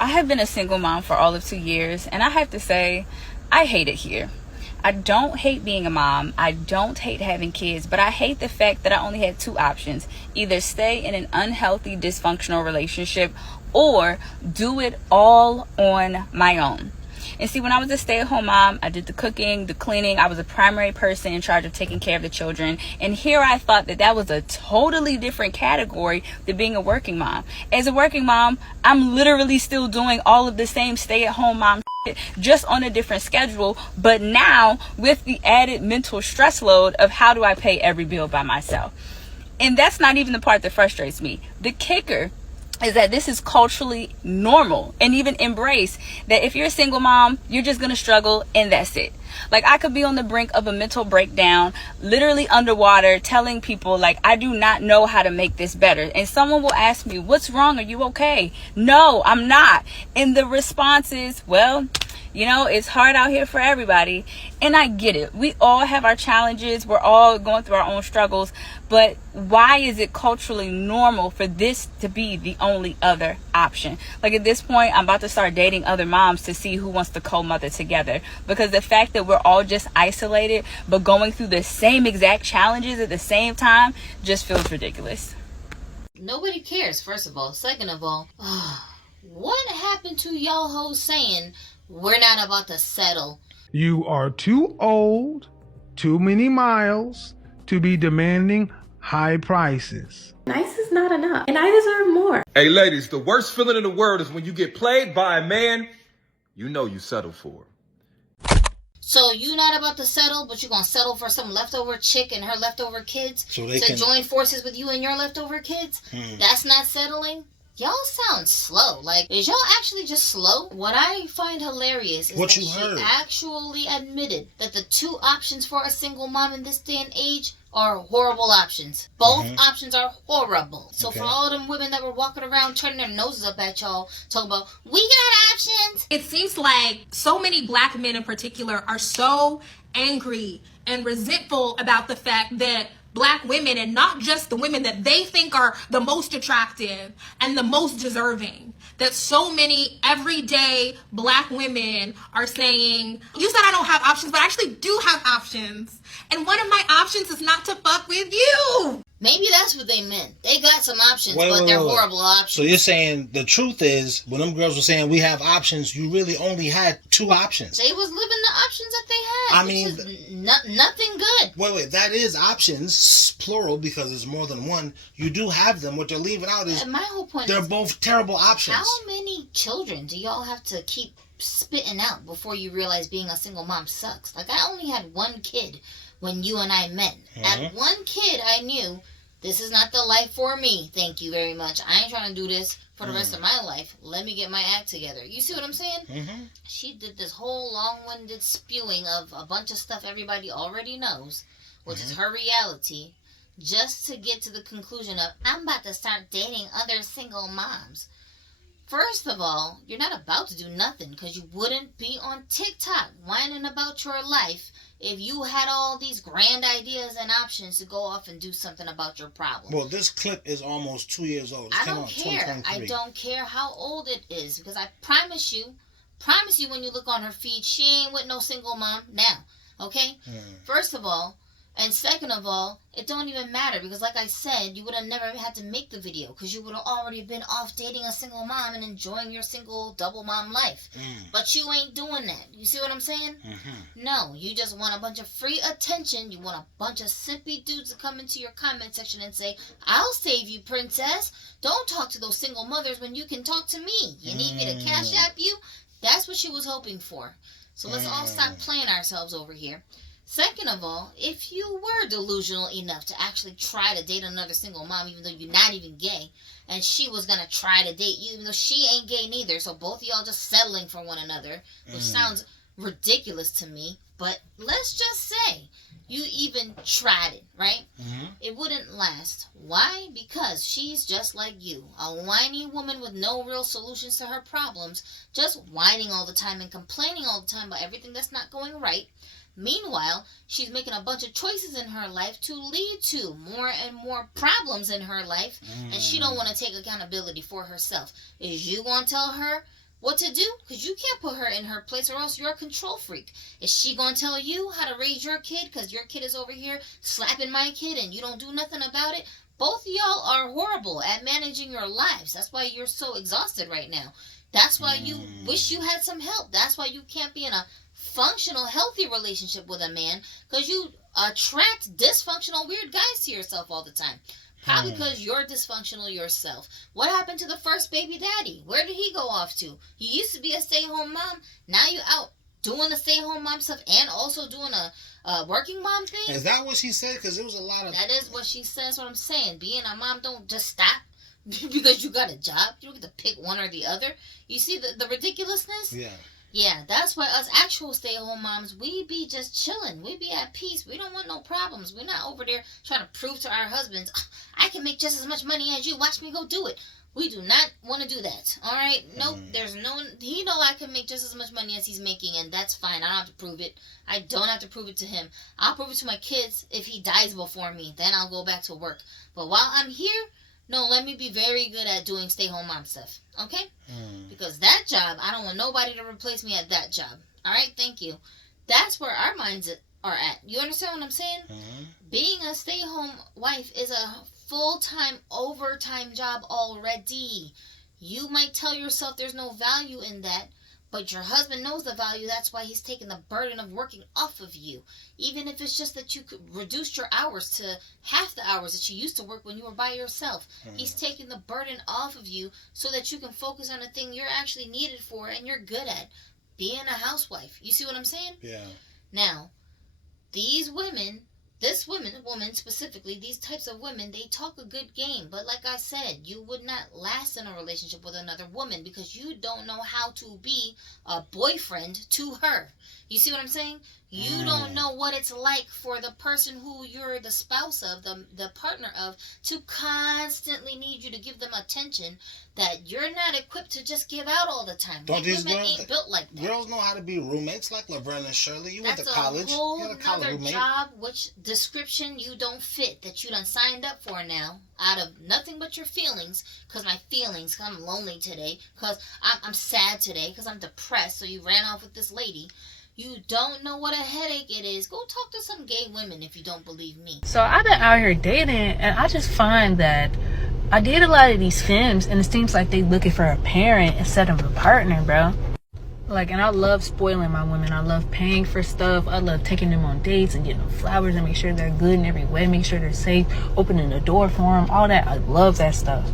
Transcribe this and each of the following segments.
I have been a single mom for all of 2 years, and I have to say, I hate it here. I don't hate being a mom. I don't hate having kids, but I hate the fact that I only had two options. Either stay in an unhealthy, dysfunctional relationship or do it all on my own. And see, when I was a stay-at-home mom, I did the cooking, the cleaning. I was a primary person in charge of taking care of the children. And here I thought that was a totally different category than being a working mom. As a working mom, I'm literally still doing all of the same stay-at-home mom shit, just on a different schedule. But now with the added mental stress load of how do I pay every bill by myself? And that's not even the part that frustrates me. The kicker is that this is culturally normal and even embraced, that if you're a single mom, you're just going to struggle and that's it. Like, I could be on the brink of a mental breakdown, literally underwater, telling people, like, I do not know how to make this better. And someone will ask me, what's wrong? Are you okay? No, I'm not. And the response is, well, you know, it's hard out here for everybody. And I get it. We all have our challenges. We're all going through our own struggles. But why is it culturally normal for this to be the only other option? Like, at this point, I'm about to start dating other moms to see who wants to co-mother together. Because the fact that we're all just isolated but going through the same exact challenges at the same time just feels ridiculous. Nobody cares, first of all. Second of all, what happened to y'all hoes saying we're not about to settle? You are too old, too many miles to be demanding high prices. Nice is not enough, and I deserve more. Hey ladies, the worst feeling in the world is when you get played by a man you know you settled for. So you not about to settle, but you gonna settle for some leftover chick and her leftover kids to join forces with you and your leftover kids? That's not settling? Y'all sound slow. Like, is y'all actually just slow? What I find hilarious is that she actually admitted that the two options for a single mom in this day and age are horrible options. Both options are horrible. So for all them women that were walking around turning their noses up at y'all, talking about, we got options. It seems like so many black men in particular are so angry and resentful about the fact that black women, and not just the women that they think are the most attractive and the most deserving, that so many everyday black women are saying, you said I don't have options, but I actually do have options. And one of my options is not to fuck with you. Maybe that's what they meant. They got some options, but they're horrible options. So you're saying the truth is, when them girls were saying we have options, you really only had two options. They was living the options that they had. I mean, nothing good. Wait, that is options, plural, because there's more than one. You do have them. What you're leaving out is my whole point they're is, both terrible options. How many children do y'all have to keep spitting out before you realize being a single mom sucks? Like, I only had one kid when you and I met. At one kid, I knew this is not the life for me. Thank you very much. I ain't trying to do this for the rest of my life. Let me get my act together. You see what I'm saying? She did this whole long-winded spewing of a bunch of stuff everybody already knows, which is her reality, just to get to the conclusion of, I'm about to start dating other single moms. First of all, you're not about to do nothing, because you wouldn't be on TikTok whining about your life if you had all these grand ideas and options to go off and do something about your problem. Well, this clip is almost 2 years old. I don't care. I don't care how old it is, because I promise you when you look on her feed, she ain't with no single mom now. Okay? First of all, and second of all, it don't even matter, because like I said, you would have never had to make the video, because you would have already been off dating a single mom and enjoying your single double mom life. But you ain't doing that. You see what I'm saying? No, you just want a bunch of free attention. You want a bunch of simpy dudes to come into your comment section and say, I'll save you, princess. Don't talk to those single mothers when you can talk to me. You need me to cash app you? That's what she was hoping for. So let's all stop playing ourselves over here. Second of all, if you were delusional enough to actually try to date another single mom, even though you're not even gay, and she was going to try to date you, even though she ain't gay neither, so both of y'all just settling for one another, which sounds ridiculous to me, but let's just say you even tried it, right? It wouldn't last. Why? Because she's just like you, a whiny woman with no real solutions to her problems, just whining all the time and complaining all the time about everything that's not going right. Meanwhile, she's making a bunch of choices in her life to lead to more and more problems in her life, and she don't want to take accountability for herself. Is you going to tell her what to do, because you can't put her in her place, or else you're a control freak. Is she going to tell you how to raise your kid because your kid is over here slapping my kid and you don't do nothing about it? Both of y'all are horrible at managing your lives. That's why you're so exhausted right now. That's why you wish you had some help. That's why you can't be in a functional, healthy relationship with a man, because you attract dysfunctional, weird guys to yourself all the time. Probably because you're dysfunctional yourself. What happened to the first baby daddy? Where did he go off to? He used to be a stay-at-home mom. Now you out doing the stay-at-home mom stuff and also doing a working mom thing? Is that what she said? Because it was a lot of... That is what she said. That's what I'm saying. Being a mom don't just stop because you got a job. You don't get to pick one or the other. You see the ridiculousness? Yeah. Yeah, that's why us actual stay-at-home moms, we be just chilling. We be at peace. We don't want no problems. We're not over there trying to prove to our husbands, I can make just as much money as you. Watch me go do it. We do not want to do that. All right? Nope. There's no... He know I can make just as much money as he's making, and that's fine. I don't have to prove it. I don't have to prove it to him. I'll prove it to my kids if he dies before me. Then I'll go back to work. But while I'm here, no, let me be very good at doing stay-home mom stuff. Okay? Because that job, I don't want nobody to replace me at that job. All right? Thank you. That's where our minds are at. You understand what I'm saying? Being a stay-home wife is a full-time, overtime job already. You might tell yourself there's no value in that, but your husband knows the value. That's why he's taking the burden of working off of you. Even if it's just that you could reduce your hours to half the hours that you used to work when you were by yourself. He's taking the burden off of you so that you can focus on the thing you're actually needed for and you're good at. Being a housewife. You see what I'm saying? Yeah. Now, these women... This woman specifically, these types of women, they talk a good game. But like I said, you would not last in a relationship with another woman because you don't know how to be a boyfriend to her. You see what I'm saying? You don't know what it's like for the person who you're the spouse of, the partner of, to constantly need you to give them attention that you're not equipped to just give out all the time. Don't these women girls, ain't built like that. Girls know how to be roommates like Laverne and Shirley. You went to college. That's a whole you had a college other roommate. job, which description you don't fit, that you done signed up for now, out of nothing but your feelings, because my feelings, because I'm lonely today, because I'm sad today, because I'm depressed, so you ran off with this lady. You don't know what a headache it is. Go talk to some gay women if you don't believe me. So I've been out here dating, and I just find that I date a lot of these femmes, and it seems like they looking for a parent instead of a partner, bro. Like, and I love spoiling my women. I love paying for stuff. I love taking them on dates and getting them flowers and make sure they're good in every way, make sure they're safe, opening the door for them, all that. I love that stuff.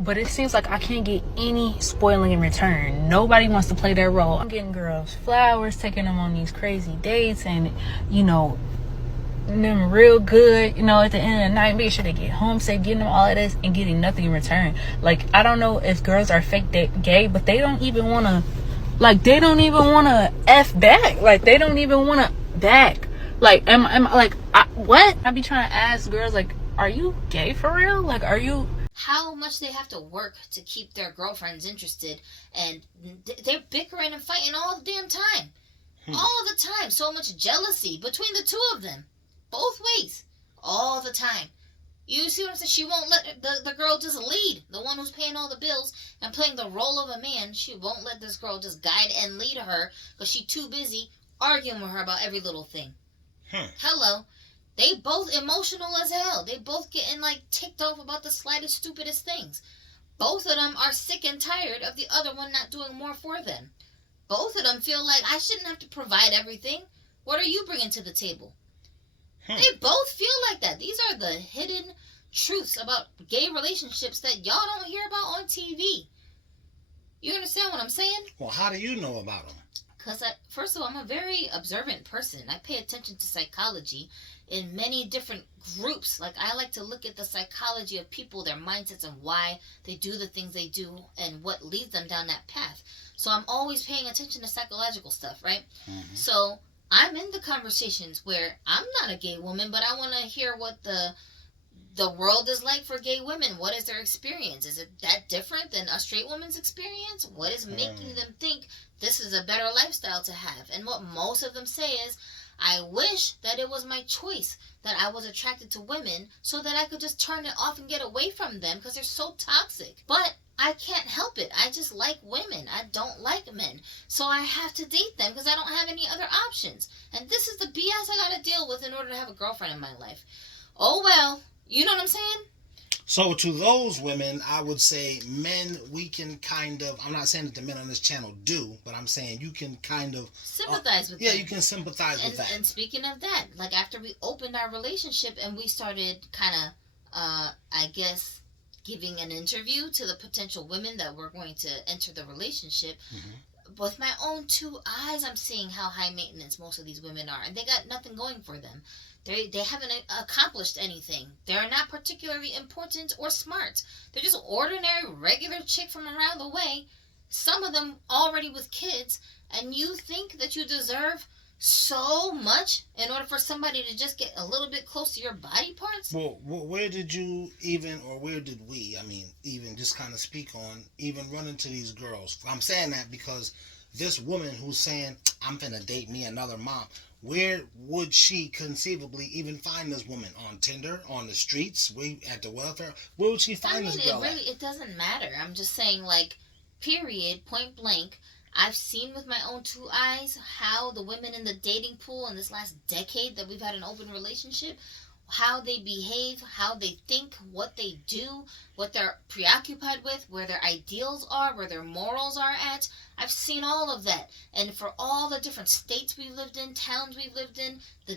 But it seems like I can't get any spoiling in return. Nobody wants to play that role. I'm getting girls flowers, taking them on these crazy dates, and, you know, them real good, you know, at the end of the night, make sure they get home safe, getting them all of this and getting nothing in return. Like, I don't know if girls are fake gay, but they don't even want to, like, they don't even want to F back. Like, they don't even want to back. Like, am like, what? I be trying to ask girls, like, are you gay for real? Like, are you... How much they have to work to keep their girlfriends interested, and they're bickering and fighting all the damn time. All the time. So much jealousy between the two of them. Both ways. All the time. You see what I'm saying? She won't let the girl just lead. The one who's paying all the bills and playing the role of a man, she won't let this girl just guide and lead her because she's too busy arguing with her about every little thing. Hello. They both emotional as hell. They both getting like ticked off about the slightest, stupidest things. Both of them are sick and tired of the other one not doing more for them. Both of them feel like I shouldn't have to provide everything. What are you bringing to the table? They both feel like that. These are the hidden truths about gay relationships that y'all don't hear about on TV. You understand what I'm saying? Well, how do you know about them? Because, first of all, I'm a very observant person. I pay attention to psychology in many different groups. Like, I like to look at the psychology of people, their mindsets, and why they do the things they do and what leads them down that path. So I'm always paying attention to psychological stuff, right? So I'm in the conversations where I'm not a gay woman, but I want to hear what the world is like for gay women. What is their experience? Is it that different than a straight woman's experience? What is making them think this is a better lifestyle to have? And what most of them say is, I wish that it was my choice, that I was attracted to women so that I could just turn it off and get away from them because they're so toxic. But I can't help it. I just like women. I don't like men. So I have to date them because I don't have any other options. And this is the BS I gotta deal with in order to have a girlfriend in my life. Oh well, you know what I'm saying? So to those women, I would say men, we can kind of, I'm not saying that the men on this channel do, but I'm saying you can kind of sympathize with them. them. You can sympathize with that. And speaking of that, like after we opened our relationship and we started kind of, I guess, giving an interview to the potential women that were going to enter the relationship, with my own two eyes, I'm seeing how high maintenance most of these women are. And they got nothing going for them. They haven't accomplished anything. They're not particularly important or smart. They're just ordinary, regular chick from around the way. Some of them already with kids. And you think that you deserve so much in order for somebody to just get a little bit close to your body parts? Well, where did you even, or where did we, I mean, even just kind of speak on, even run into these girls? I'm saying that because this woman who's saying, I'm finna date me another mom, where would she conceivably even find this woman? On Tinder? On the streets? At the welfare? Where would she find this girl? It doesn't matter. I'm just saying, like, period, point blank, I've seen with my own two eyes how the women in the dating pool in this last decade that we've had an open relationship, how they behave, how they think, what they do, what they're preoccupied with, where their ideals are, where their morals are at. I've seen all of that. And for all the different states we've lived in, towns we've lived in, the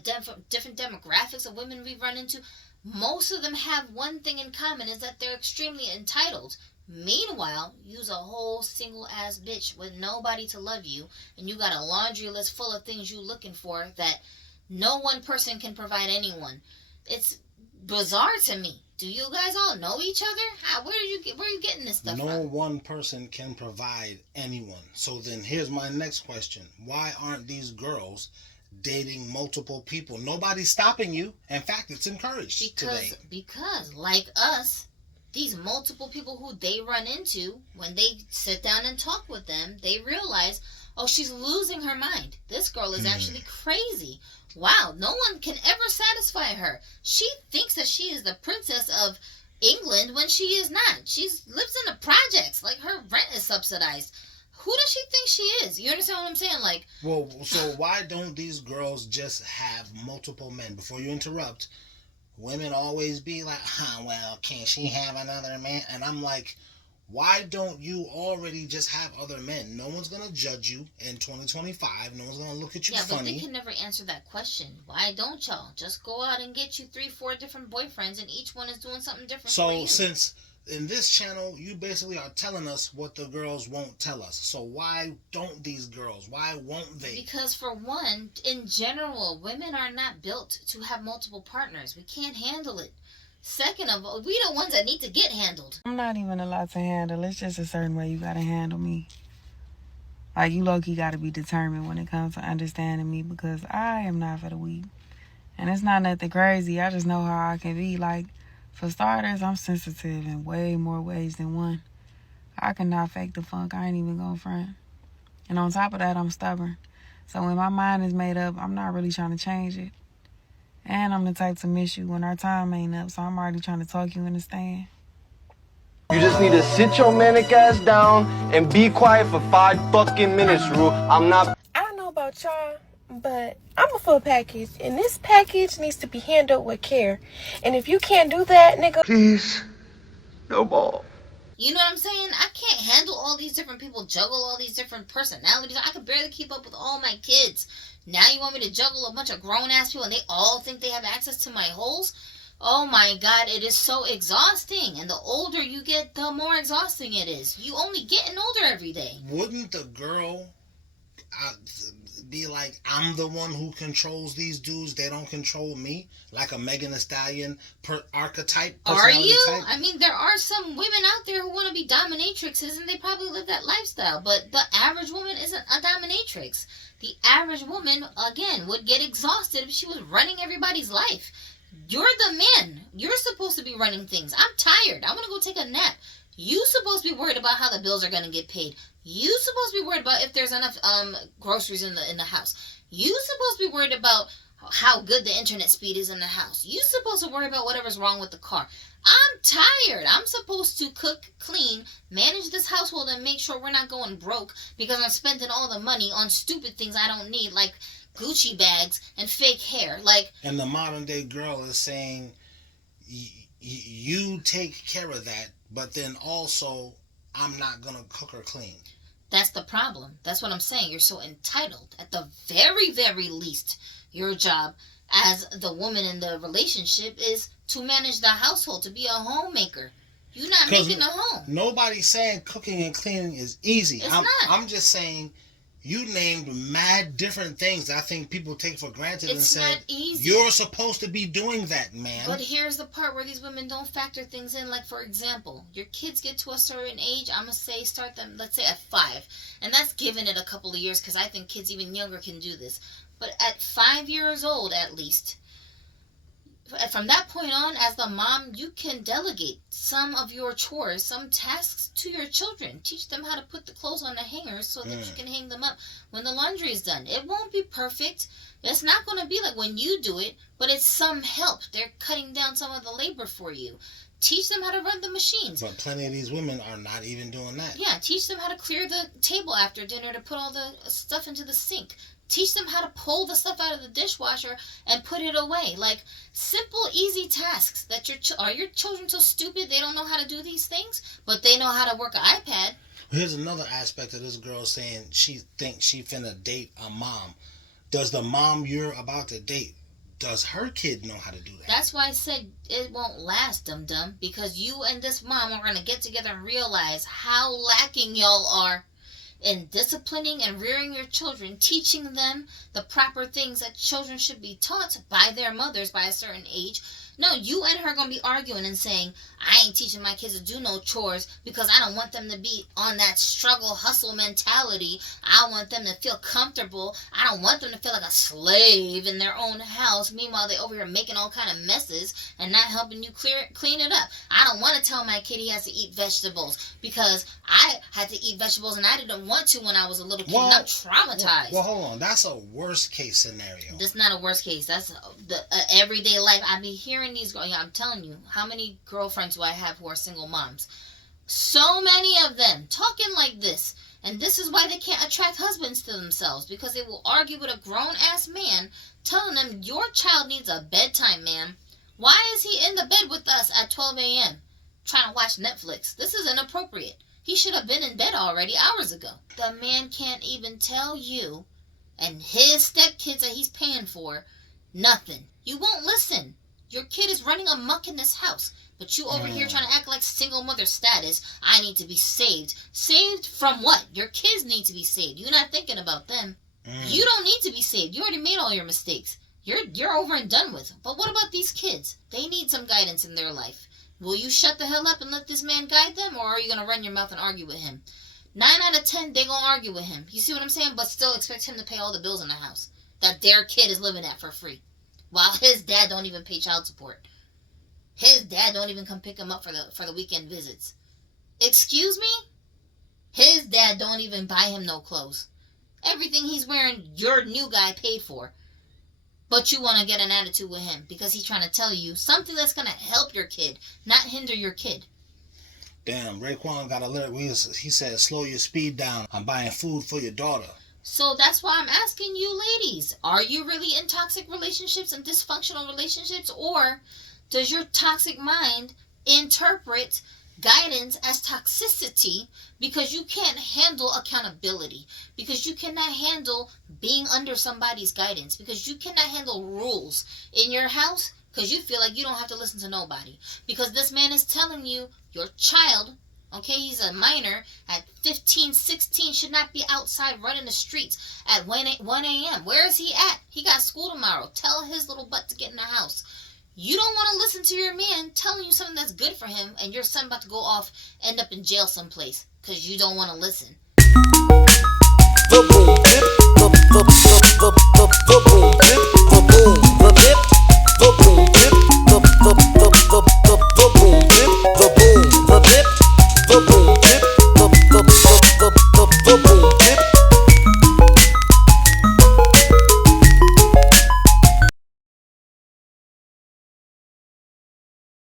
different demographics of women we've run into, most of them have one thing in common, is that they're extremely entitled. Meanwhile, you's a whole single ass bitch with nobody to love you, and you got a laundry list full of things you looking for that no one person can provide anyone. It's bizarre to me. Do you guys all know each other? Where are you getting this stuff from? No one person can provide anyone. So then here's my next question. Why aren't these girls dating multiple people? Nobody's stopping you. In fact, it's encouraged today. Because, like us, these multiple people who they run into, when they sit down and talk with them, they realize, oh, she's losing her mind. This girl is actually crazy. Wow, no one can ever satisfy her. She thinks that she is the princess of England when she is not. She lives in the projects. Like, her rent is subsidized. Who does she think she is? You understand what I'm saying? Like, well, so why don't these girls just have multiple men? Before you interrupt, women always be like, well, can't she have another man? And I'm like, why don't you already just have other men? No one's going to judge you in 2025. No one's going to look at you funny. Yeah, but they can never answer that question. Why don't y'all just go out and get you 3-4 different boyfriends, and each one is doing something different for you? So since in this channel, you basically are telling us what the girls won't tell us. So why don't these girls? Why won't they? Because for one, in general, women are not built to have multiple partners. We can't handle it. Second of all, we the ones that need to get handled. I'm not even allowed to handle. It's just a certain way you gotta handle me. Like, you low-key gotta be determined when it comes to understanding me, because I am not for the weak. And it's not nothing crazy. I just know how I can be. Like, for starters, I'm sensitive in way more ways than one. I cannot fake the funk. I ain't even gonna front. And on top of that, I'm stubborn. So when my mind is made up, I'm not really trying to change it. And I'm the type to miss you when our time ain't up, so I'm already trying to talk you in the stand. You just need to sit your manic ass down and be quiet for 5 fucking minutes, Rue. I'm not... I don't know about y'all, but I'm a full package, and this package needs to be handled with care. And if you can't do that, nigga... Please, no more. You know what I'm saying? I can't handle all these different people, juggle all these different personalities. I could barely keep up with all my kids. Now you want me to juggle a bunch of grown-ass people and they all think they have access to my holes? Oh my God, it is so exhausting. And the older you get, the more exhausting it is. You only getting older every day. Wouldn't the girl be like, I'm the one who controls these dudes, they don't control me? Like a Megan Thee Stallion archetype? Are you? Type? I mean, there are some women out there who want to be dominatrixes and they probably live that lifestyle. But the average woman isn't a dominatrix. The average woman, again, would get exhausted if she was running everybody's life. You're the man. You're supposed to be running things. I'm tired. I want to go take a nap. You supposed to be worried about how the bills are going to get paid. You supposed to be worried about if there's enough groceries in the house. You supposed to be worried about how good the internet speed is in the house. You're supposed to worry about whatever's wrong with the car. I'm tired. I'm supposed to cook, clean, manage this household, and make sure we're not going broke because I'm spending all the money on stupid things I don't need, like Gucci bags and fake hair. Like, and the modern day girl is saying, you take care of that, but then also I'm not gonna cook or clean. That's the problem. That's what I'm saying. You're so entitled. At the very, very least, your job as the woman in the relationship is to manage the household, to be a homemaker. You're not making a home. Nobody's saying cooking and cleaning is easy. It's not. I'm just saying you named mad different things I think people take for granted and said, not easy. You're supposed to be doing that, man. But here's the part where these women don't factor things in. Like, for example, your kids get to a certain age, I'm going to say start them, let's say, at 5. And that's giving it a couple of years because I think kids even younger can do this. But at 5 years old, at least, from that point on, as the mom, you can delegate some of your chores, some tasks to your children. Teach them how to put the clothes on the hangers so that you can hang them up when the laundry is done. It won't be perfect. It's not going to be like when you do it, but it's some help. They're cutting down some of the labor for you. Teach them how to run the machines. But plenty of these women are not even doing that. Yeah, teach them how to clear the table after dinner to put all the stuff into the sink. Teach them how to pull the stuff out of the dishwasher and put it away. Like, simple, easy tasks that are your children so stupid they don't know how to do these things, but they know how to work an iPad. Here's another aspect of this girl saying she thinks she finna date a mom. Does the mom you're about to date, does her kid know how to do that? That's why I said it won't last, dum-dum, because you and this mom are going to get together and realize how lacking y'all are in disciplining and rearing your children, teaching them the proper things that children should be taught by their mothers by a certain age. No, you and her are going to be arguing and saying, I ain't teaching my kids to do no chores because I don't want them to be on that struggle, hustle mentality. I want them to feel comfortable. I don't want them to feel like a slave in their own house. Meanwhile, they over here making all kind of messes and not helping you clean it up. I don't want to tell my kid he has to eat vegetables because I had to eat vegetables and I didn't want to when I was a little kid. And I'm traumatized. Well, hold on. That's a worst case scenario. That's not a worst case. That's the everyday life. I be hearing these girls. I'm telling you, how many girlfriends do I have who are single moms? So many of them talking like this. And this is why they can't attract husbands to themselves, because they will argue with a grown-ass man telling them, your child needs a bedtime, man. Why is he in the bed with us at 12 a.m. trying to watch Netflix? This is inappropriate. He should have been in bed already hours ago. The man can't even tell you and his stepkids that he's paying for nothing. You won't listen. Your kid is running amok in this house, but you over here trying to act like single mother status. I need to be saved. Saved from what? Your kids need to be saved. You're not thinking about them. You don't need to be saved. You already made all your mistakes. You're over and done with. But what about these kids? They need some guidance in their life. Will you shut the hell up and let this man guide them, or are you going to run your mouth and argue with him? 9 out of 10, they going to argue with him. You see what I'm saying? But still expect him to pay all the bills in the house that their kid is living at for free. While his dad don't even pay child support. His dad don't even come pick him up for the weekend visits. Excuse me? His dad don't even buy him no clothes. Everything he's wearing, your new guy paid for. But you want to get an attitude with him because he's trying to tell you something that's going to help your kid, not hinder your kid. Damn, Raekwon got a lyric. He said, slow your speed down. I'm buying food for your daughter. So that's why I'm asking you ladies, are you really in toxic relationships and dysfunctional relationships, or does your toxic mind interpret guidance as toxicity because you can't handle accountability, because you cannot handle being under somebody's guidance, because you cannot handle rules in your house because you feel like you don't have to listen to nobody, because this man is telling you your child, okay, he's a minor, at 15, 16, should not be outside running the streets at 1 a.m. Where is he at? He got school tomorrow. Tell his little butt to get in the house. You don't want to listen to your man telling you something that's good for him, and your son about to go off, end up in jail someplace, because you don't want to listen. The boom, the boom,